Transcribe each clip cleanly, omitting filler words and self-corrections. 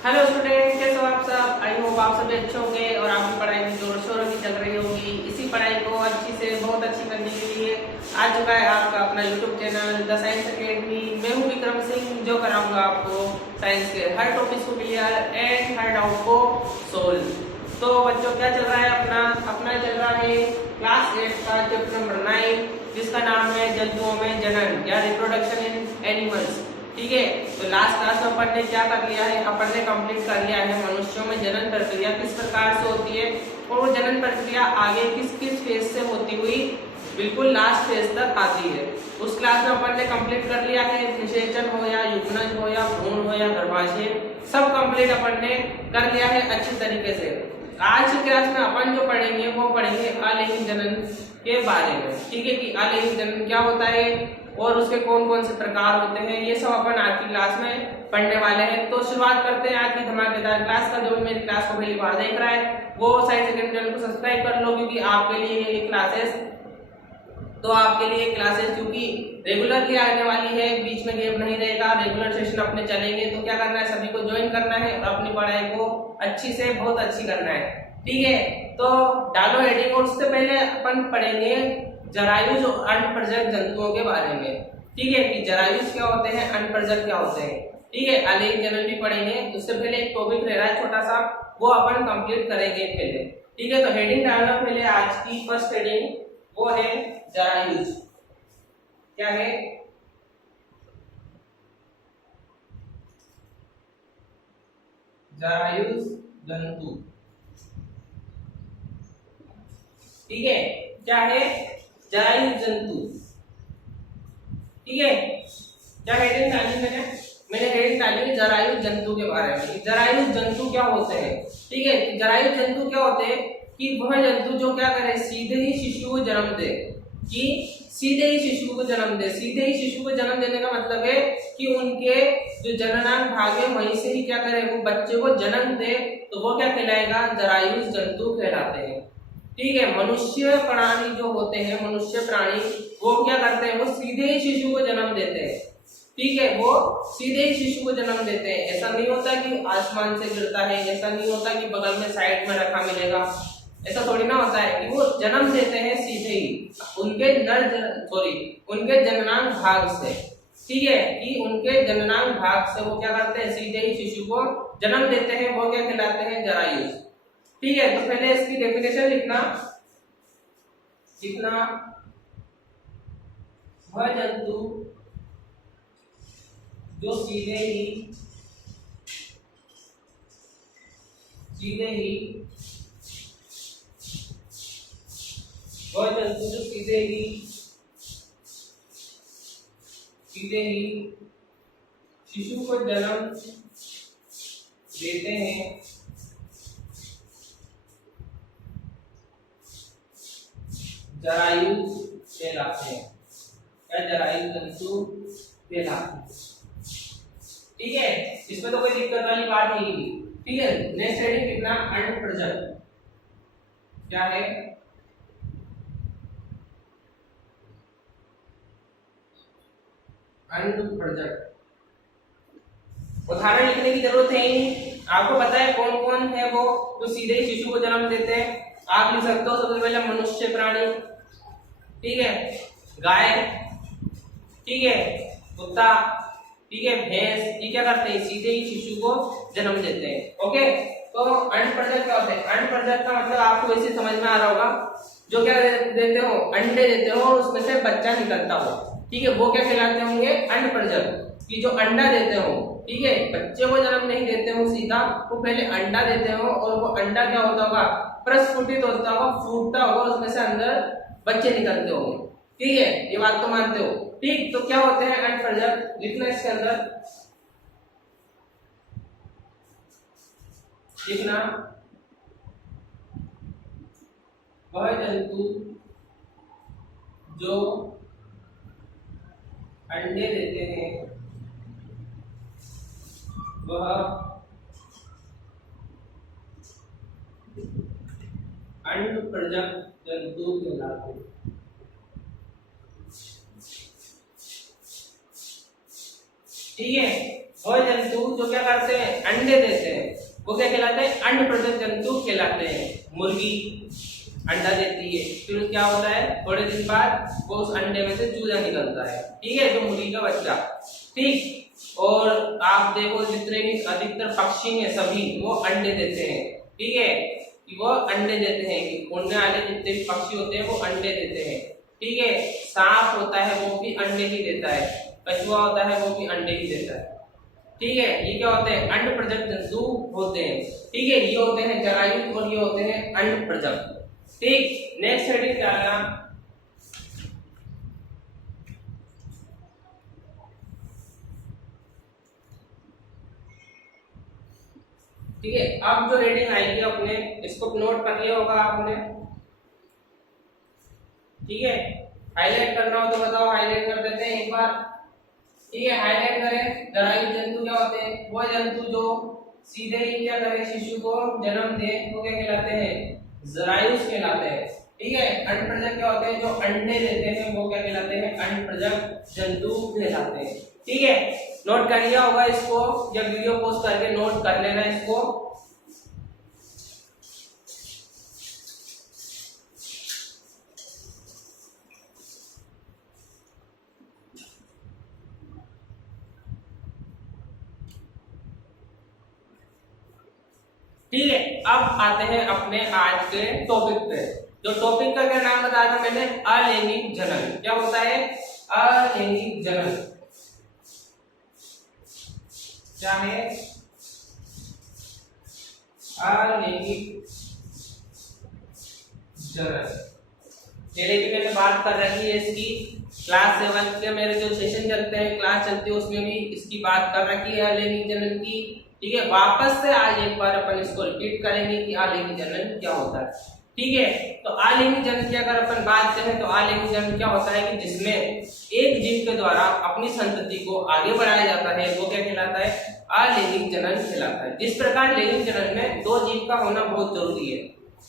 Hello student, कैसे हो आप सब। आई होप आप सभी अच्छे होंगे और आपकी पढ़ाई में जोर शोरों की चल रही होगी। इसी पढ़ाई को अच्छी से बहुत अच्छी करने के लिए आ चुका है आपका अपना YouTube channel the science academy. मैं हूं विक्रम सिंह, जो कराऊंगा आपको साइंस के हर टॉपिक को क्लियर एंड हर डाउट को सोल्व। तो बच्चों, क्या चल रहा है अपना अपना चल रहा है क्लास 8 का चैप्टर नंबर 9, जिसका नाम है जंतुओं में जनन या रिप्रोडक्शन इन एनिमल्स। ठीक है, तो लास्ट क्लास में अपन ने क्या कर लिया है, अपन ने कंप्लीट कर लिया है मनुष्यों में जनन प्रक्रिया किस प्रकार से होती है और वो जनन प्रक्रिया आगे किस किस फेज से होती हुई बिल्कुल लास्ट फेज तक आती है। उस क्लास में अपन ने कंप्लीट कर लिया है निषेचन हो या युग्मन हो या भ्रूण हो या गर्भाशय, सब कंप्लीट अपन ने कर लिया है अच्छी तरीके से। आज की क्लास में अपन जो पढ़ेंगे वो पढ़ेंगे अलिंग जनन के बारे में। ठीक है, कि अलिंग जनन क्या होता है और उसके कौन कौन से प्रकार होते हैं, ये सब अपन आज की क्लास में पढ़ने वाले हैं। तो शुरुआत करते हैं आज की धमाकेदार क्लास का। जो भी मेरी क्लास को पहली बार देख रहा है वो साइंस एकेडमी चैनल को सब्सक्राइब कर लो, क्योंकि आपके लिए ये क्लासेस क्योंकि रेगुलरली आने वाली है, बीच में गैप नहीं रहेगा, रेगुलर सेशन अपने चलेंगे। तो क्या करना है, सभी को ज्वाइन करना है और अपनी पढ़ाई को अच्छी से बहुत अच्छी करना है। ठीक है, तो डालो हेडिंग। और उससे पहले अपन पढ़ेंगे जरायुज और अनप्रजनक जंतुओं के बारे में। ठीक है, कि जरायुज क्या होते हैं, अनप्रजनक क्या होते हैं। ठीक है, अलिंग जनन भी पढ़ेंगे। उससे पहले एक टॉपिक रह रहा है छोटा सा, वो अपन कंप्लीट करेंगे पहले। ठीक है, तो हेडिंग डालना पहले। आज की फर्स्ट हेडिंग वो है जरायुज। क्या है, जरायुज जंतु। ठीक है, क्या है, जरायुज जंतु। ठीक है, क्या हेडिंग डाली मैंने हेडिंग डाली जरायुज जंतु के बारे में। जरायुज जंतु क्या होते हैं। ठीक है, जरायुज जंतु क्या होते हैं कि वह जंतु जो क्या करे, सीधे ही शिशु को जन्म दे। कि सीधे ही शिशु को जन्म दे। सीधे ही शिशु को जन्म देने का मतलब है कि उनके जो जननांग भाग है वहीं से ही क्या करे, वो बच्चे को जन्म दे। तो वो क्या कहलाएगा, जरायुज जंतु कहलाते हैं। ठीक है, मनुष्य प्राणी जो होते हैं, मनुष्य प्राणी वो क्या करते हैं, वो सीधे ही शिशु को जन्म देते हैं। ठीक है, वो सीधे ही शिशु को जन्म देते हैं। ऐसा नहीं होता कि आसमान से गिरता है, ऐसा नहीं होता कि बगल में साइड में रखा मिलेगा, ऐसा थोड़ी ना होता है। कि वो जन्म देते हैं सीधे ही उनके उनके जननांग भाग से। ठीक है, कि उनके जननांग भाग से वो क्या करते हैं, सीधे ही शिशु को जन्म देते हैं। वो क्या कहलाते हैं, जरायुज। ठीक है, तो पहले इसकी डेफिनेशन लिखना। वह जंतु जो सीधे ही वह जंतु जो सीधे ही शिशु को जन्म देते हैं, जरायुज कहलाते हैं या जरायुज जंतु कहलाते हैं। ठीक है, इसमें तो कोई दिक्कत वाली बात नहीं है। ठीक है, नेक्स्ट हेडिंग कितना, अनप्रजनक। क्या है, अनप्रजनक। उदाहरण लिखने की जरूरत है ही, आपको पता है कौन कौन है वो जो सीधे ही शिशु को जन्म देते हैं। आप लिख सकते हो सबसे पहले मनुष्य प्राणी। ठीक है, गाय। ठीक है, कुत्ता। ठीक है, भैंस। ये क्या करते हैं, सीधे ही शिशु को जन्म देते हैं। ओके, तो अनप्रजनक क्या होते हैं। अनप्रजनक का मतलब आपको वैसे समझ में आ रहा होगा, जो क्या देते हो, अंडे देते हो और उसमें से बच्चा निकलता हो। ठीक है, वो क्या कहलाते होंगे, अनप्रजनक। कि जो अंडा देते हो, ठीक है, बच्चे को जन्म नहीं देते हो सीधा, वो पहले अंडा देते हो और वो अंडा क्या होता होगा, प्रस्फुटित होता होगा, फूटता होगा, उसमें से अंदर बच्चे निकलते होंगे। ठीक है, ये बात तो मानते हो। ठीक, तो क्या होते हैं अनप्रजनक, लिखना इसके अंदर लिखना। वह जंतु जो अंडे देते हैं वह अनप्रजनक जंतु कहलाते हैं। ठीक है, वो जंतु जो क्या करते हैं, अंडे देते हैं, वो क्या कहलाते हैं, अंड प्रजनक जंतु कहलाते हैं। मुर्गी अंडा देती है, फिर क्या होता है, थोड़े दिन बाद वो उस अंडे में से चूजा निकलता है, ठीक है, जो मुर्गी का बच्चा, ठीक। और आप देखो जितने भी अधिकतर पक्षी हैं सभी वो अंडे देते हैं, ठीक है, कि वो अंडे देते हैं, कि उड़ने वाले जितने भी पक्षी होते हैं वो अंडे देते हैं, ठीक है। सांप होता है वो भी अंडे ही देता है, कछुआ होता है वो भी अंडे ही देता है, ठीक है। ये क्या होते हैं, अंड प्रजक जंतु होते हैं, ठीक है। ये होते हैं जरायु और ये होते हैं अंड प्रजक, ठीक। नेक्स्ट हेडिंग क्या है, ठीक है। अब जो हेडिंग आएगी अपने इसको नोट कर लिया होगा आपने, ठीक है। हाईलाइट करना हो तो बताओ, हाईलाइट कर देते हैं एक बार, ठीक है। हाईलाइट करें, जरायु जंतु क्या होते हैं, वो जंतु जो सीधे ही क्या करें, शिशु को जन्म दे, वो क्या कहलाते हैं, जरायुस कहलाते हैं, ठीक है। अंडप्रजक क्या होते हैं, जो अंडे देते हैं वो क्या कहलाते हैं, अंडप्रजक जंतु कहलाते हैं, ठीक है। नोट कर लिया होगा इसको, या वीडियो पोस्ट करके नोट कर लेना इसको, ठीक है। अब आते हैं अपने आज के टॉपिक पे। जो टॉपिक का क्या नाम बताया था मैंने, अलैंगिक जनन। क्या होता है, अलैंगिक जनन क्या है, अलैंगिक जनन। पहले भी मैंने बात कर रखी है इसकी, क्लास 7 के मेरे जो सेशन चलते हैं, क्लास चलती है, उसमें भी इसकी बात कर रखी है अलैंगिक जनन की, ठीक है। वापस से आज एक बार अपन इसको रिपीट करेंगे कि अलैंगिक जनन क्या होता है, ठीक है। तो अलैंगिक जनन की अगर अपन बात करें तो अलैंगिक जनन क्या होता है कि जिसमें एक जीव के द्वारा अपनी संतति को आगे बढ़ाया जाता है, वो क्या कहलाता है, अलैंगिक जनन कहलाता है। जिस प्रकार लैंगिक जनन में दो जीव का होना बहुत जरूरी है,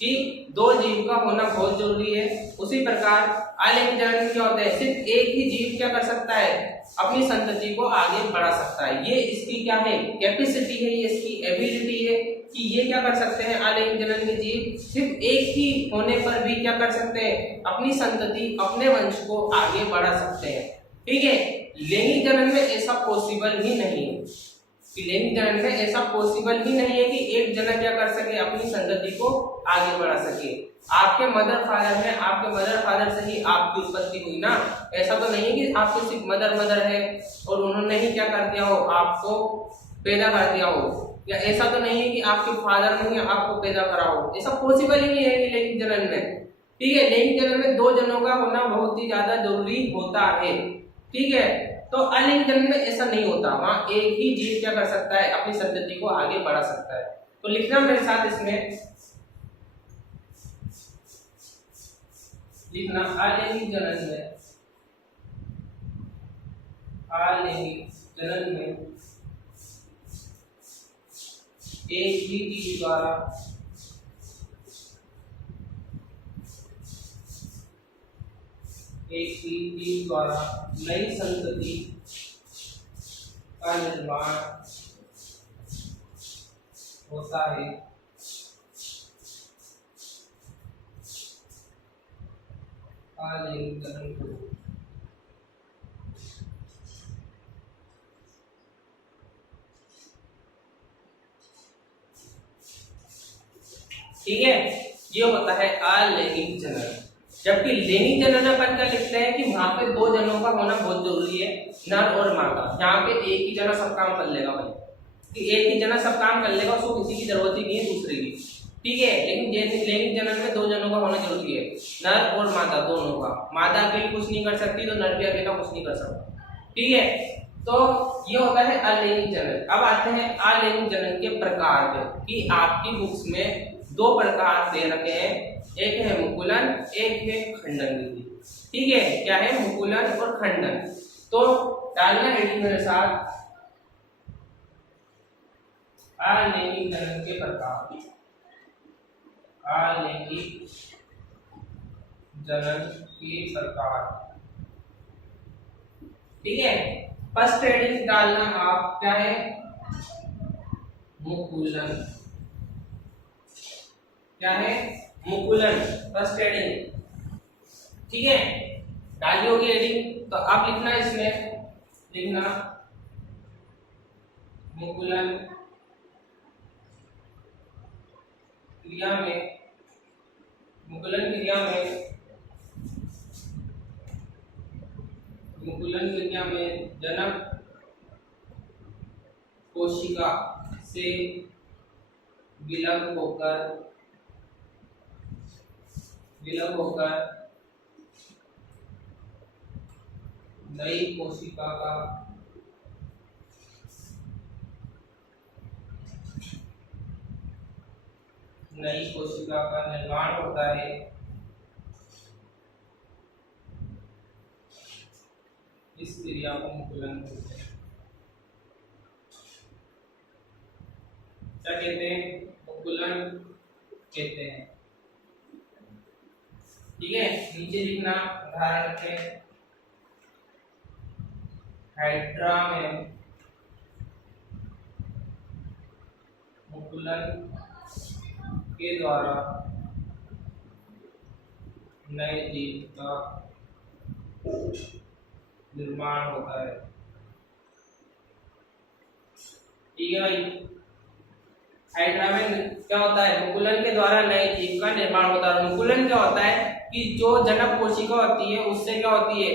कि दो जीव का होना बहुत जरूरी है, उसी प्रकार अलैंगिक जनन में क्या होता है, सिर्फ एक ही जीव क्या कर सकता है, अपनी संतति को आगे बढ़ा सकता है। ये इसकी क्या है, कैपेसिटी है, ये इसकी एबिलिटी है कि ये क्या कर सकते हैं, अलैंगिक जनन के जीव सिर्फ एक ही होने पर भी क्या कर सकते हैं, अपनी संतति, अपने वंश को आगे बढ़ा सकते हैं, ठीक है। लैंगिक जनन में ऐसा पॉसिबल ही नहीं है, कि लैंगिक जनन में ऐसा पॉसिबल ही नहीं है कि एक जनक क्या कर सके, अपनी संतति को आगे बढ़ा सके। आपके मदर फादर में, आपके मदर फादर से ही आपकी उत्पत्ति हुई ना, ऐसा तो नहीं है कि आपके सिर्फ मदर है और उन्होंने ही क्या कर दिया हो, आपको पैदा कर दिया हो, या ऐसा तो नहीं है कि आपके फादर ने ही आपको पैदा करा हो, ऐसा पॉसिबल ही नहीं है लैंगिक जनन में, ठीक है। लैंगिक जनन में दो जनों का होना बहुत ही ज्यादा जरूरी होता है, ठीक है। तो अलैंगिक जनन में ऐसा नहीं होता, वहां एक ही जीव क्या कर सकता है, अपनी संतति को आगे बढ़ा सकता है। तो लिखना मेरे साथ इसमें, लिखना अलैंगिक जनन में, अलैंगिक जनन में एक ही जीव द्वारा नई संतति का निर्माण होता है, अलैंगिक जनन को ठीक है। ये होता है अलैंगिक जनन। जबकि लैंगिक जनन अपन क्या लिखते हैं कि वहां पे दो जनों का होना बहुत जरूरी है, नर और मादा। यहाँ पे एक ही जना सब काम कर लेगा भाई, कि एक ही जना सब काम कर लेगा, उसको किसी की जरूरत ही नहीं है दूसरे की, ठीक है। लेकिन लैंगिक जनन में दो जनों का होना जरूरी है, नर और मादा दोनों का। मादा अकेली कुछ नहीं कर सकती तो नर भी अकेला कुछ नहीं कर सकता, ठीक है। तो ये होता है अलैंगिक जनन। अब आते हैं अलैंगिक जनन के प्रकार पे, कि आपकी बुक्स में दो प्रकार दे रखे हैं, एक है मुकुलन, एक है खंडन विधि, ठीक है। क्या है, मुकुलन और खंडन। तो डालना हेडिंग मेरे साथ, अलैंगिक जनन के प्रकार, अलैंगिक जनन के प्रकार, ठीक है। फर्स्ट हेडिंग डालना आप क्या है, मुकुलन। क्या है, मुकुलन, फर्स्ट हेडिंग। ठीक है, डाली होगी हेडिंग, तो आप लिखना इसमें, लिखना मुकुलन क्रिया में, मुकुलन क्रिया में, मुकुलन क्रिया में जनक कोशिका से विलग होकर नई कोशिका का निर्माण होता है। इस क्रिया को मुकुलन कहते हैं। क्या कहते हैं, मुकुलन कहते हैं। ठीक है, नीचे लिखना उदाहरण के, हाइड्रा में मुकुलन के द्वारा नए जीव का निर्माण होता है। ठीक है भाई, हाइड्रा में क्या होता है, मुकुलन के द्वारा नए जीव का निर्माण होता है। मुकुलन क्या होता है कि जो जनक कोशिका होती है उससे क्या होती है,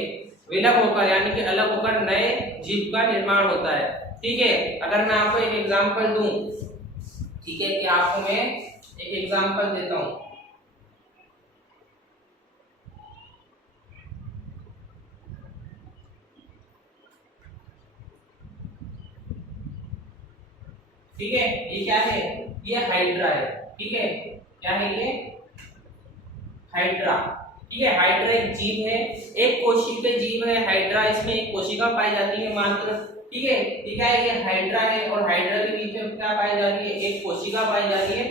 विलग होकर यानी कि अलग होकर नए जीव का निर्माण होता है। ठीक है, अगर मैं आपको एक एग्जांपल दूं, ठीक है, कि आपको मैं एक एग्जांपल देता हूं। ठीक है, ये क्या है, ये हाइड्रा है। ठीक है, क्या है ये, हाइड्रा। ठीक है, हाइड्रा एक जीव है, एक कोशिकीय जीव है हाइड्रा, इसमें एक कोशिका पाई जाती है मात्र। ठीक है, ये हाइड्रा है और हाइड्रा के बीच में क्या पाई जाती है, एक कोशिका पाई जाती है।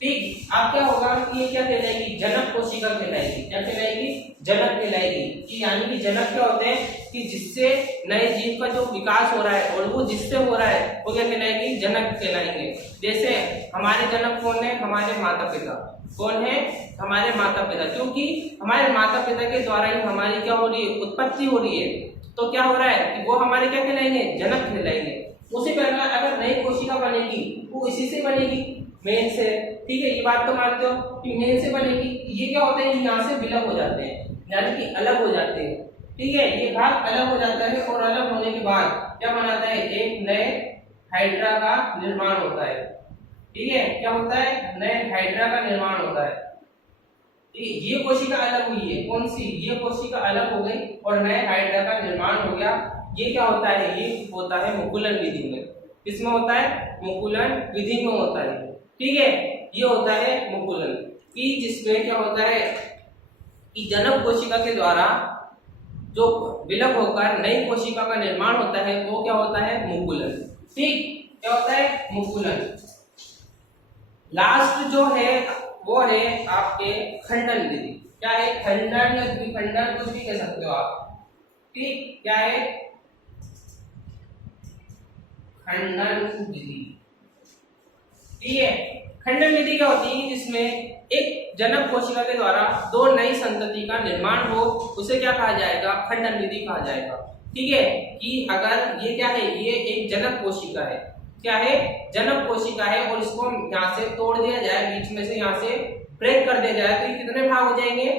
ठीक, अब क्या होगा कि ये क्या कहलाएगी, जनक कोशिका कहलाएगी। क्या कहलाएगी, जनक कहलाएगी। कि यानी कि जनक क्या होते हैं कि जिससे नए जीव का जो विकास हो रहा है, और वो जिससे हो रहा है वो क्या कहलाएगी, जनक कहलाएंगे। जैसे हमारे जनक कौन है, हमारे माता पिता। कौन है, हमारे माता पिता, क्योंकि हमारे माता पिता के द्वारा ही हमारी क्या हो रही है, उत्पत्ति हो रही है। तो क्या हो रहा है कि वो हमारे क्या कहलाएंगे, जनक कहलाएंगे। उसी प्रकार अगर नई कोशिका बनेगी वो इसी से बनेगी, मेन से। ठीक है, ये बात तो मानते हो कि मेन से बनेगी। ये क्या होता है, यहाँ से विलग हो जाते हैं, यानी कि अलग हो जाते हैं। ठीक है, ये भाग अलग हो जाता है और अलग होने के बाद क्या बनाता है, एक नए हाइड्रा का निर्माण होता है। ठीक है, क्या होता है, नए हाइड्रा का निर्माण होता है। ये कोशिका अलग हुई है, कौन सी, ये कोशिका अलग हो गई और नए हाइड्रा का निर्माण हो गया। ये क्या होता है, ये होता है मुकुलन विधि में। किसमें होता है, मुकुलन विधि में होता है। ठीक है, ये होता है मुकुलन, कि जिसमें क्या होता है कि जनक कोशिका के द्वारा जो विलग होकर नई कोशिका का निर्माण होता है वो क्या होता है, मुकुलन। ठीक, क्या होता है, मुकुलन। लास्ट जो है वो है आपके खंडन विधि। क्या है, खंडन, द्विखंडन, कुछ भी कह सकते हो आप। ठीक, क्या है, खंडन विधि। ठीक है, खंडन विधि क्या होती है, जिसमें एक जनक कोशिका के द्वारा दो नई संतति का निर्माण हो, उसे क्या कहा जाएगा, खंडन विधि कहा जाएगा। ठीक है, कि अगर ये क्या है, ये एक जनक कोशिका है, क्या है, जनक कोशिका है, और इसको यहाँ से तोड़ दिया जाए, बीच में से यहाँ से ब्रेक कर दिया जाए, तो ये कितने भाग हो जाएंगे,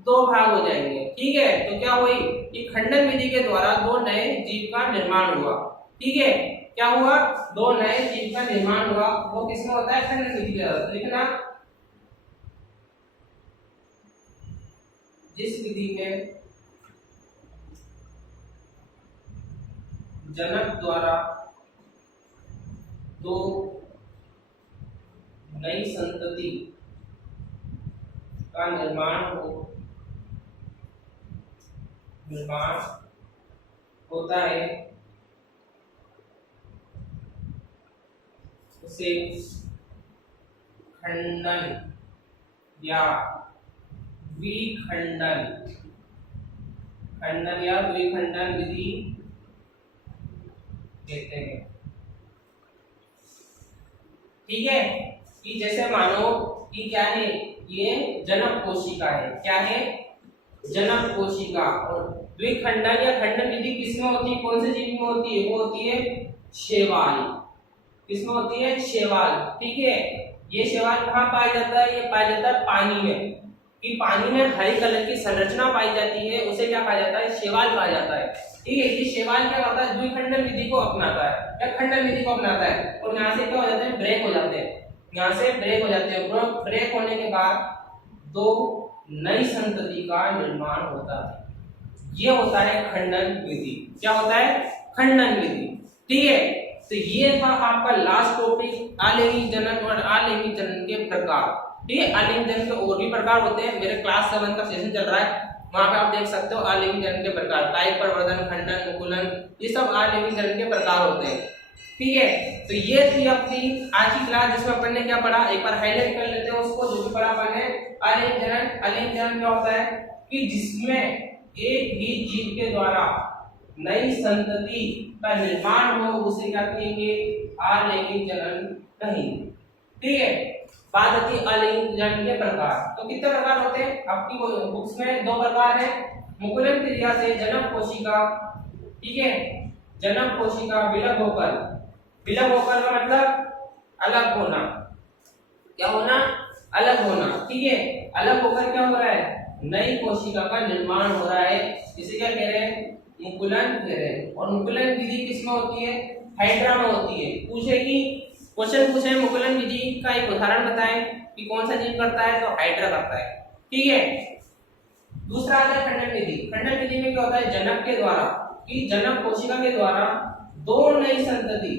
दो भाग हो जाएंगे। ठीक है, तो क्या हुई कि खंडन विधि के द्वारा दो नए जीव का निर्माण हुआ। ठीक है, क्या हुआ, दो नए जीव का निर्माण हुआ। वो किसमें होता है, खंडन विधि के द्वारा। लिखना, जिस विधि में जनक द्वारा दो नई संतति का निर्माण होता है, उसे खंडन या द्विखंडन, खंडन या द्विखंडन विधि लेते हैं। ठीक है, कि जैसे मानो कि क्या है, ये जनक कोशिका है। क्या है? जनक कोशिका। और द्विखंडन या खंडन विधि किसमें होती है? कौन से जीव में होती है? वो होती है शैवाल। किसमें होती है? शैवाल। ठीक है, ये शैवाल कहाँ पाया जाता है? ये पाया जाता है पानी में। कि पानी में हरे कलर की संरचना पाई जाती है, उसे क्या कहा जाता है? शैवाल कहा जाता है। ठीक है, ये शैवाल क्या करता है? द्विखंडन विधि को अपनाता है या खंडन विधि को अपनाता है, और यहाँ से क्या हो जाते हैं? ब्रेक हो जाते हैं। यहाँ से ब्रेक हो जाते हैं। ब्रेक होने के बाद दो नई संतति का निर्माण होता है। ये होता है खंडन विधि। क्या होता है? खंडन विधि। ठीक है, तो ये था आपका लास्ट टॉपिक, आलैंगिक जनन और अलिंगिक जनन के प्रकार। ठीक है, अलिंगिक जनन के और भी प्रकार होते हैं। मेरे क्लास 7 का सेशन चल रहा है, वहां पे आप देख सकते हो अलिंगिक जनन के प्रकार, कायिक प्रवर्धन, खंडन, मुकुलन, ये सब अलिंगिक जनन के प्रकार होते हैं। ठीक है, तो ये थी अपनी आज की क्लास, जिसमें अपन ने क्या पढ़ा, एक बार हाईलाइट कर लेते हैं उसको। जो भी पढ़ा अपन ने, अलिंगिक जनन। अलिंगिक जनन क्या होता है? कि जिसमें एक ही जीव के द्वारा नई संतति का निर्माण हो, उसे क्या कहेंगे? अलिंगिक जनन कहेंगे। ठीक है, बात आती है अलिंगिक जनन के प्रकार। तो कितने प्रकार होते हैं? आपकी बुक्स में 2 प्रकार है। मुकुलन क्रिया से जनक कोशिका, ठीक है, जनक कोशिका विलग होकर, विलग होकर का मतलब अलग होना। क्या होना? अलग होना। ठीक है, अलग होकर क्या हो रहा है? नई कोशिका का निर्माण हो रहा है। इसे क्या कह रहे हैं? मुकुलन कह रहे हैं। और मुकुलन विधि किसमें होती है? हाइड्रा में होती है। पूछेगी, क्वेश्चन पूछे मुकुलन विधि का एक उदाहरण बताएं कि कौन सा जीव करता है, तो हाइड्रा करता है। ठीक है, दूसरा आता है खंडन विधि। खंडन विधि में क्या होता है? जनक के द्वारा, कि जनक कोशिका के द्वारा दो नई संतति,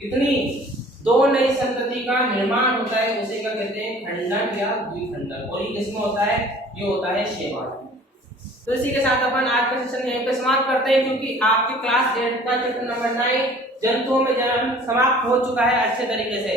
कितनी? 2 नई संतति का निर्माण होता है, उसे क्या कहते हैं? खंडन या द्विखंडन। और ये किसमें होता है? ये होता है शैवाल। तो इसी के साथ अपन आज का सेशन यहीं पे समाप्त करते हैं, क्योंकि आपके क्लास 8 का चैप्टर नंबर 9 जंतुओं में जनन समाप्त हो चुका है अच्छे तरीके से।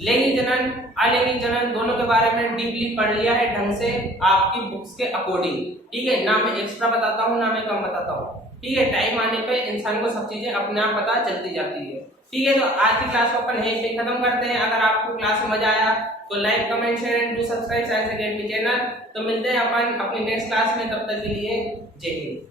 लैंगिक जनन, अलैंगिक जनन दोनों के बारे में डीपली पढ़ लिया है ढंग से आपकी बुक्स के अकॉर्डिंग। ठीक है, ना मैं एक्स्ट्रा बताता हूँ ना मैं कम बताता हूँ। ठीक है, टाइम आने पे इंसान को सब चीजें अपने आप पता चलती जाती है। ठीक है, तो आज की क्लास को अपन यहीं पे खत्म करते हैं। अगर आपको क्लास में मजा आया तो like, comment, share and do subscribe science academy channel. तो मिलते हैं अपन अपनी नेक्स्ट क्लास में, तब तक के लिए जय हिंद।